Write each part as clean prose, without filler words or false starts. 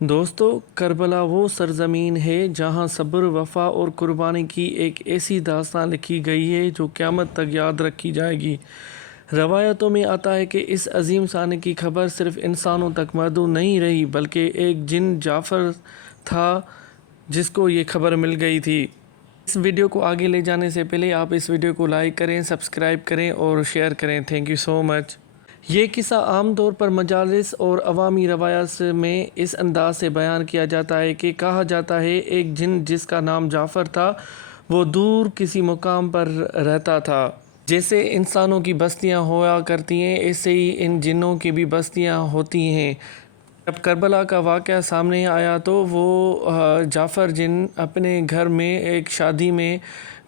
دوستو، کربلا وہ سرزمین ہے جہاں صبر، وفا اور قربانی کی ایک ایسی داستان لکھی گئی ہے جو قیامت تک یاد رکھی جائے گی۔ روایتوں میں آتا ہے کہ اس عظیم سانے کی خبر صرف انسانوں تک محدود نہیں رہی، بلکہ ایک جن جعفر تھا جس کو یہ خبر مل گئی تھی۔ اس ویڈیو کو آگے لے جانے سے پہلے آپ اس ویڈیو کو لائک کریں، سبسکرائب کریں اور شیئر کریں۔ تھینک یو سو مچ۔ یہ قصہ عام طور پر مجالس اور عوامی روایات میں اس انداز سے بیان کیا جاتا ہے کہ کہا جاتا ہے ایک جن جس کا نام جعفر تھا وہ دور کسی مقام پر رہتا تھا۔ جیسے انسانوں کی بستیاں ہوا کرتی ہیں، ایسے ہی ان جنوں کی بھی بستیاں ہوتی ہیں۔ جب کربلا کا واقعہ سامنے آیا تو وہ جعفر جن اپنے گھر میں ایک شادی میں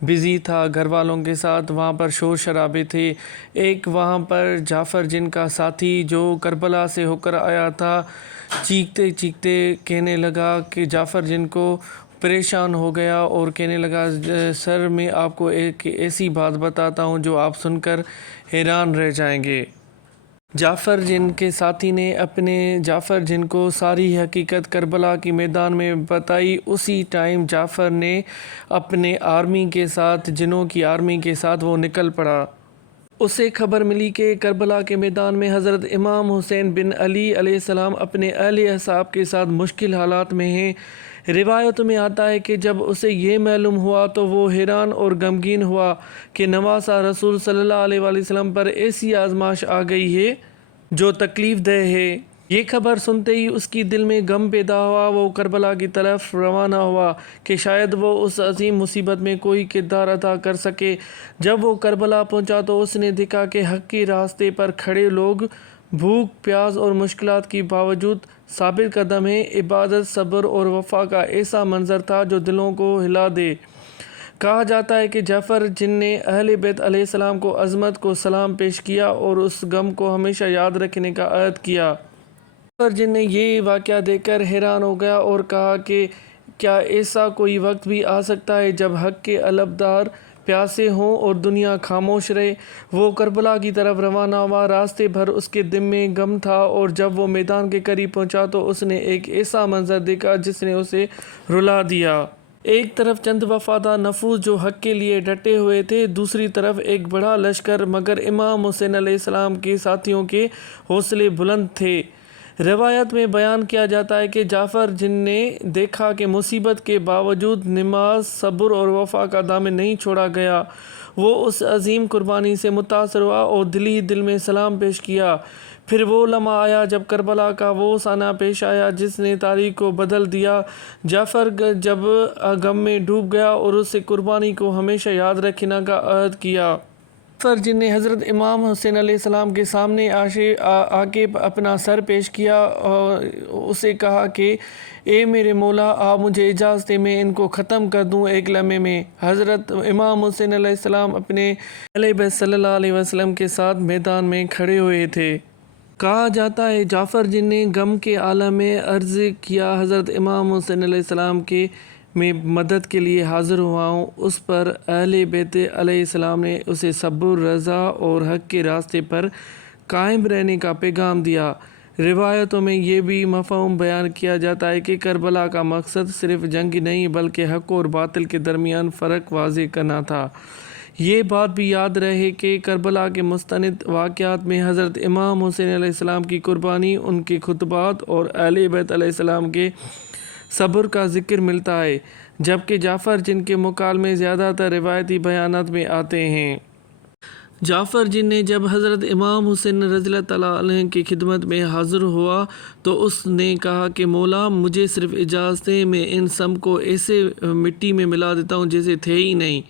بزی تھا، گھر والوں کے ساتھ وہاں پر شور شرابے تھے۔ ایک وہاں پر جعفر جن کا ساتھی جو کربلا سے ہو کر آیا تھا، چیختے چیختے کہنے لگا کہ جعفر جن کو پریشان ہو گیا اور کہنے لگا سر، میں آپ کو ایک ایسی بات بتاتا ہوں جو آپ سن کر حیران رہ جائیں گے۔ جعفر جن کے ساتھی نے اپنے جعفر جن کو ساری حقیقت کربلا کی میدان میں بتائی۔ اسی ٹائم جعفر نے اپنے آرمی کے ساتھ، جنوں کی آرمی کے ساتھ وہ نکل پڑا۔ اسے خبر ملی کہ کربلا کے میدان میں حضرت امام حسین بن علی علیہ السلام اپنے اہل اصحاب کے ساتھ مشکل حالات میں ہیں۔ روایتوں میں آتا ہے کہ جب اسے یہ معلوم ہوا تو وہ حیران اور غمگین ہوا کہ نواسہ رسول صلی اللہ علیہ وآلہ وسلم پر ایسی آزمائش آ گئی ہے جو تکلیف دہ ہے۔ یہ خبر سنتے ہی اس کی دل میں غم پیدا ہوا۔ وہ کربلا کی طرف روانہ ہوا کہ شاید وہ اس عظیم مصیبت میں کوئی کردار ادا کر سکے۔ جب وہ کربلا پہنچا تو اس نے دیکھا کہ حق کے راستے پر کھڑے لوگ بھوک، پیاس اور مشکلات کے باوجود ثابت قدم ہیں۔ عبادت، صبر اور وفا کا ایسا منظر تھا جو دلوں کو ہلا دے۔ کہا جاتا ہے کہ جعفر جن نے اہل بیت علیہ السلام کو عظمت کو سلام پیش کیا اور اس غم کو ہمیشہ یاد رکھنے کا عہد کیا۔ جعفر جن نے یہ واقعہ دیکھ کر حیران ہو گیا اور کہا کہ کیا ایسا کوئی وقت بھی آ سکتا ہے جب حق کے علمبردار پیاسے ہوں اور دنیا خاموش رہے۔ وہ کربلا کی طرف روانہ ہوا۔ راستے بھر اس کے دل میں غم تھا اور جب وہ میدان کے قریب پہنچا تو اس نے ایک ایسا منظر دیکھا جس نے اسے رلا دیا۔ ایک طرف چند وفادار نفوس جو حق کے لیے ڈٹے ہوئے تھے، دوسری طرف ایک بڑا لشکر، مگر امام حسین علیہ السلام کے ساتھیوں کے حوصلے بلند تھے۔ روایت میں بیان کیا جاتا ہے کہ جعفر جن نے دیکھا کہ مصیبت کے باوجود نماز، صبر اور وفا کا دامن نہیں چھوڑا گیا۔ وہ اس عظیم قربانی سے متاثر ہوا اور دل ہی دل میں سلام پیش کیا۔ پھر وہ لمحہ آیا جب کربلا کا وہ سانحہ پیش آیا جس نے تاریخ کو بدل دیا۔ جعفر جب غم میں ڈوب گیا اور اس سے قربانی کو ہمیشہ یاد رکھنے کا عہد کیا۔ جعفر جن نے حضرت امام حسین علیہ السلام کے سامنے آ کے اپنا سر پیش کیا اور اسے کہا کہ اے میرے مولا، آپ مجھے اجازت دیں، میں ان کو ختم کر دوں ایک لمحے میں۔ حضرت امام حسین علیہ السلام اپنے اہل بیت صلی اللہ علیہ وسلم کے ساتھ میدان میں کھڑے ہوئے تھے۔ کہا جاتا ہے جعفر جن نے غم کے عالم میں عرض کیا، حضرت امام حسین علیہ السلام کے میں مدد کے لیے حاضر ہوا ہوں۔ اس پر اہل بیت علیہ السلام نے اسے صبر، رضا اور حق کے راستے پر قائم رہنے کا پیغام دیا۔ روایتوں میں یہ بھی مفہوم بیان کیا جاتا ہے کہ کربلا کا مقصد صرف جنگ نہیں بلکہ حق اور باطل کے درمیان فرق واضح کرنا تھا۔ یہ بات بھی یاد رہے کہ کربلا کے مستند واقعات میں حضرت امام حسین علیہ السلام کی قربانی، ان کے خطبات اور اہل بیت علیہ السلام کے صبر کا ذکر ملتا ہے، جبکہ جعفر جن کے مکالمے زیادہ تر روایتی بیانات میں آتے ہیں۔ جعفر جن نے جب حضرت امام حسین رضی اللہ تعالیٰ عنہ کی خدمت میں حاضر ہوا تو اس نے کہا کہ مولا، مجھے صرف اجازت دیں، میں ان سب کو ایسے مٹی میں ملا دیتا ہوں جیسے تھے ہی نہیں۔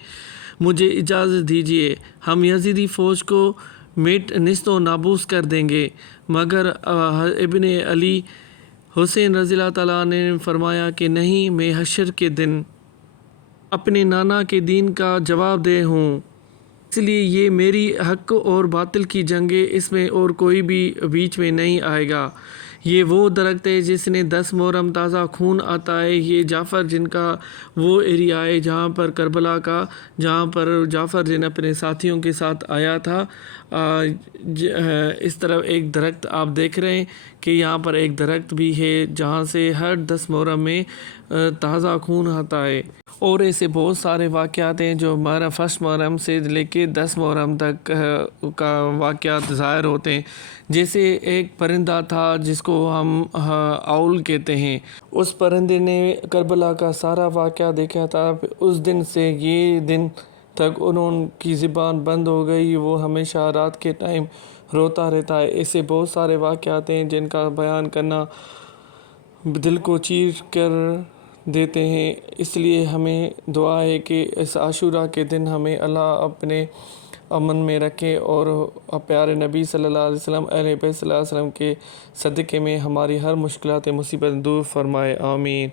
مجھے اجازت دیجیے، ہم یزیدی فوج کو نیست و نابود کر دیں گے۔ مگر ابن علی حسین رضی اللہ تعالیٰ عنہ نے فرمایا کہ نہیں، میں حشر کے دن اپنے نانا کے دین کا جواب دہ ہوں، اس لیے یہ میری حق اور باطل کی جنگ ہے، اس میں اور کوئی بھی بیچ میں نہیں آئے گا۔ یہ وہ درخت ہے جس نے 10 محرم تازہ خون آتا ہے۔ یہ جعفر جن کا وہ ایریا ہے جہاں پر کربلا کا، جہاں پر جعفر جن اپنے ساتھیوں کے ساتھ آیا تھا۔ اس طرف ایک درخت آپ دیکھ رہے ہیں کہ یہاں پر ایک درخت بھی ہے جہاں سے ہر 10 محرم میں تازہ خون آتا ہے۔ اور ایسے بہت سارے واقعات ہیں جو ہمارا 1 محرم سے لے کے 10 محرم تک کا واقعات ظاہر ہوتے ہیں۔ جیسے ایک پرندہ تھا جس کو ہم اول کہتے ہیں، اس پرندے نے کربلا کا سارا واقعہ دیکھا تھا۔ اس دن سے یہ دن تک انہوں کی زبان بند ہو گئی، وہ ہمیشہ رات کے ٹائم روتا رہتا ہے۔ ایسے بہت سارے واقعات ہیں جن کا بیان کرنا دل کو چیر کر دیتے ہیں۔ اس لیے ہمیں دعا ہے کہ اس عاشوراء کے دن ہمیں اللہ اپنے امن میں رکھے اور پیارے نبی صلی اللہ علیہ وسلم، اہل بیت صلی اللہ علیہ وسلم کے صدقے میں ہماری ہر مشکلات مصیبت دور فرمائے، آمین۔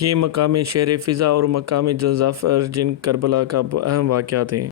یہ مقام شہر فضا اور مقام جعفر جن کربلا کا اہم واقعات ہیں۔